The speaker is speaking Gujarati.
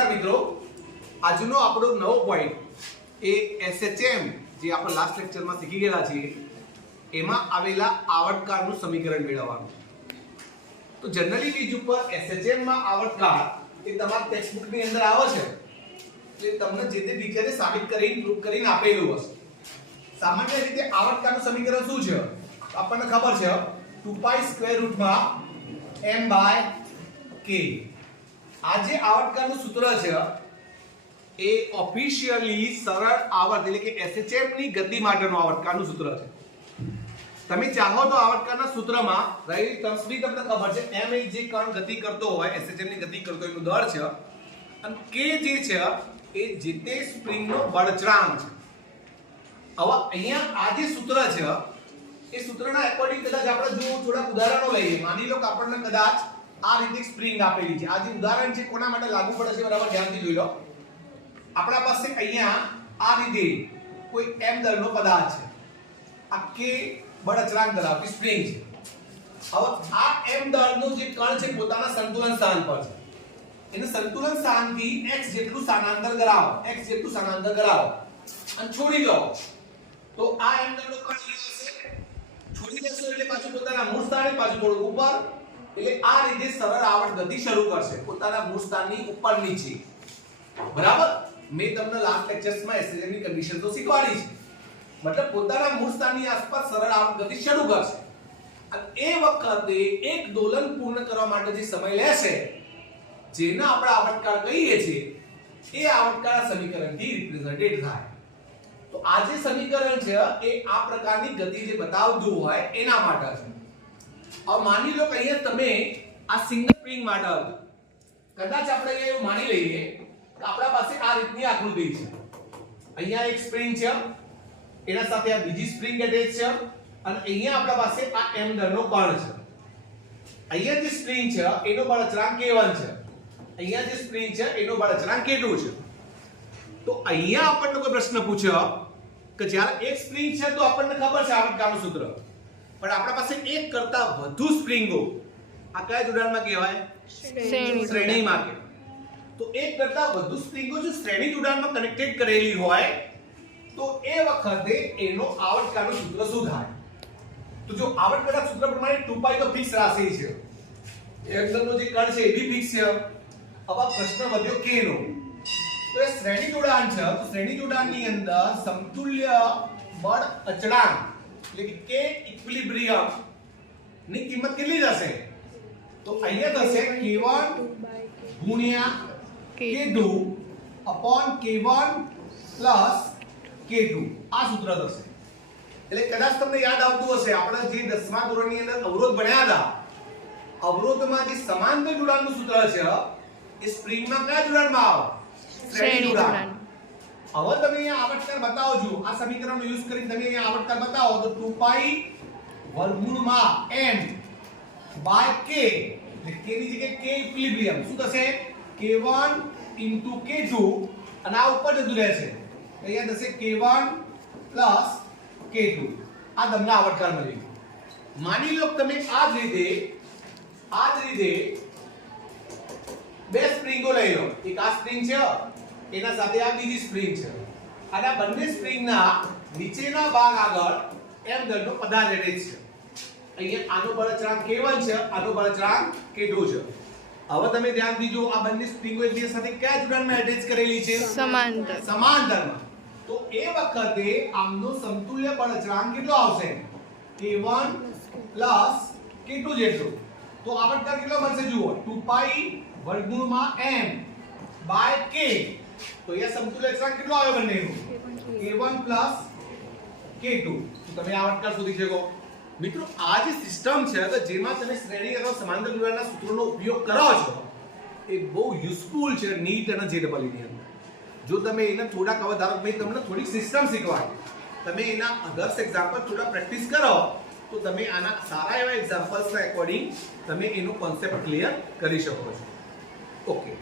નમસ્કાર મિત્રો, આજનો આપણો નવો પોઈન્ટ એ SHM જે આપણે લાસ્ટ લેક્ચરમાં શીખી ગયેલા છીએ એમાં આવેલા આવર્તકાળનું સમીકરણ મેળવવાનું. તો જનરલી પેજ ઉપર SHM માં આવર્તકાળ એ તમારા ટેક્સ્ટ બુક ની અંદર આવે છે એટલે તમને જે તે ટીચરે સાબિત કરીને પ્રૂફ કરીને આપેલું હશે. સામાન્ય રીતે આવર્તકાળનું સમીકરણ શું છે આપણને ખબર છે 2π² m/k. આ જે આવર્તકાળનું સૂત્ર છે એ ઓફિશિયલી સરળ આવર્ત એટલે કે SHM ની ગતિ માટેનું આવર્તકાળનું સૂત્ર છે. તમે ચાહો તો આવર્તકાળના સૂત્રમાં રહેલી ટર્મ્સ બી તમને ખબર છે. m એ જે કણ ગતિ કરતો હોય SHM ની ગતિ કરતો એનું દર છે અને k જે છે એ જે તે સ્પ્રિંગનો બળચરાંક છે. હવે અહીંયા આ જે સૂત્ર છે એ સૂત્રના એકોર્ડિંગ કદાચ આપણે જો થોડા ઉદાહરણો લઈએ. માની લો કે આપણને કદાચ આ રીતે સ્પ્રિંગ આપેલી છે. આ જે ઉદાહરણ છે કોના માટે લાગુ પડે છે બરાબર ધ્યાનથી જોઈ લો. આપણા પાસે અહીંયા આ રીતે કોઈ m દળનો પદાર્થ છે. આ k બળચરાંક ધરાવતી સ્પ્રિંગ છે. હવે આ m દળનું જે કણ છે પોતાના સંતુલન સ્થાન પર છે. એને સંતુલન સ્થાનથી x જેટલું સ્થાનાંતર કરાવો અને છોડી દો તો આ m દળનો કણ છોડી દેશો એટલે પાછું પોતાના મૂળ સ્થાને પાછું થોડું ઉપર એટલે આ રીતે સરળ આવર્ત ગતિ શરૂ કરશે પોતાના મૂળ સ્થાનની ઉપર નીચે. બરાબર, મેં તમને લાસ્ટ લેક્ચર્સમાં SHM ની કન્ડિશન તો શીખવાડી છે. મતલબ પોતાના મૂળ સ્થાનની આસપાસ સરળ આવર્ત ગતિ શરૂ કરશે અને એ વખતે એક દોલન પૂર્ણ કરવા માટે જે સમય લેશે જેને આપણે આવર્તકાળ કહીએ છીએ એ આવર્તકાળ સમીકરણથી રિપ્રેઝન્ટેડ થાય. તો આ જે સમીકરણ છે એ આ પ્રકારની ગતિ જે બતાવતું હોય એના માટે છે. હવે માની લો કે અહીંયા તમે આ સિંગલ સ્પ્રિંગ માટે હતું. કદાચ આપણે અહીંયા એવું માની લઈએ કે આપણા પાસે આ રીતની આકૃતિ છે. અહીંયા એક સ્પ્રિંગ છે, એના સાથે આ બીજી સ્પ્રિંગ એટેચ છે અને અહીંયા આપણા પાસે આ m દળનો કણ છે. અહીંયા જે સ્પ્રિંગ છે એનો બળચરાંક k1 છે. અહીંયા જે સ્પ્રિંગ છે એનો બળચરાંક k2 છે. તો અહીંયા આપણને કોઈ પ્રશ્ન પૂછ્યો કે જ્યારે એક સ્પ્રિંગ છે તો આપણને ખબર છે આવર્તકાળનું સૂત્ર, પણ આપણા પાસે એક કરતા વધુ સ્પ્રિંગો આ કયા જોડાણમાં કહેવાય? શ્રેણીમાં કહેવાય. તો એક કરતા વધુ સ્પ્રિંગો જો શ્રેણી જોડાણમાં કનેક્ટેડ કરેલી હોય તો એ વખતે એનો આવર્તકાળનું સૂત્ર શું થાય? તો જો આવર્તકાળના સૂત્ર પ્રમાણે 2π તો ફિક્સ રાશિ છે, એકમનો જે કણ છે એ બી ફિક્સ છે. હવે પ્રશ્ન વધ્યો k નો. તો એ શ્રેણી જોડાણ છે તો શ્રેણી જોડાણની અંદર સમતુલ્ય બળ અચળાંક એટલે કે k ઇક્વિલિબ્રિયમ ની કિંમત કેટલી થશે? તો અહીંયા થશે k1 ગુણ્યા k2 upon k1 plus k2. આ સૂત્ર થશે. એટલે કદાચ તમને યાદ આવતું હશે આપણે જે 10મા ધોરણની અંદર અવરોધ ભણ્યા હતા, અવરોધમાં જે સમાંતર જોડાણનું સૂત્ર છે એ સ્પ્રિંગમાં કયા જોડાણમાં આવે? શ્રેણી જોડાણ. હવે તમે અહીંયા આવર્તકાળ બતાવો છો, આ સમીકરણનો યુઝ કરીને તમે અહીંયા આવર્તકાળ બતાવો તો 2π વર્ગમૂળમાં m by k એટલે k ની જગ્યાએ k ઇક્વિલિબ્રિયમ શું થશે? k1 into k2 અને આ ઉપર જતું રહેશે અહીંયા થશે k1 plus k2. આ તમને આવર્તકાળ મળી ગયું. માની લો તમે આ જ રીતે બે સ્પ્રિંગો લઈ લો. એક આ સ્પ્રિંગ છે એના સાથે આ બીજી સ્પ્રિંગ છે અને આ બંને સ્પ્રિંગના નીચેના ભાગ આગળ m દળનો પદાર્થ એટેચ છે. અહીંયા આનો બળચરાંક k1 છે, આનો બળચરાંક k2 છે. હવે તમે ધ્યાનથી જો આ બંને સ્પ્રિંગો એકબીજા સાથે કયા જોડાણમાં એટેચ કરેલી છે? સમાંતરમાં. તો એ વખતે આમનો સમતુલ્ય બળચરાંક કેટલો આવશે? k1 plus k2 જેટલો. તો આવર્તકાળ કેટલો મળશે જુઓ 2π વર્ગમૂળમાં m by k. તો અહીંયા સમતુલ્ય અચળાંક કેટલો આવ્યો બંનેનો? k1 plus k2. તો તમે આવર્તકાળ શોધી શકો. મિત્રો આ જે સિસ્ટમ છે કે જેમાં તમે શ્રેણી અથવા સમાંતર જોડાણના સૂત્રોનો ઉપયોગ કરો છો એ બહુ યુઝફુલ છે નીટ અને JEE ની અંદર. જો તમે એને થોડા કવર ધારો મેં તમને થોડી સિસ્ટમ શીખવાડી, તમે એના અધર્સ એક્ઝામ્પલ થોડા પ્રેક્ટિસ કરો તો તમે આના સારા એવા એક્ઝામ્પલ્સના એકોર્ડિંગ તમે એનો કોન્સેપ્ટ ક્લિયર કરી શકો છો. ઓકે.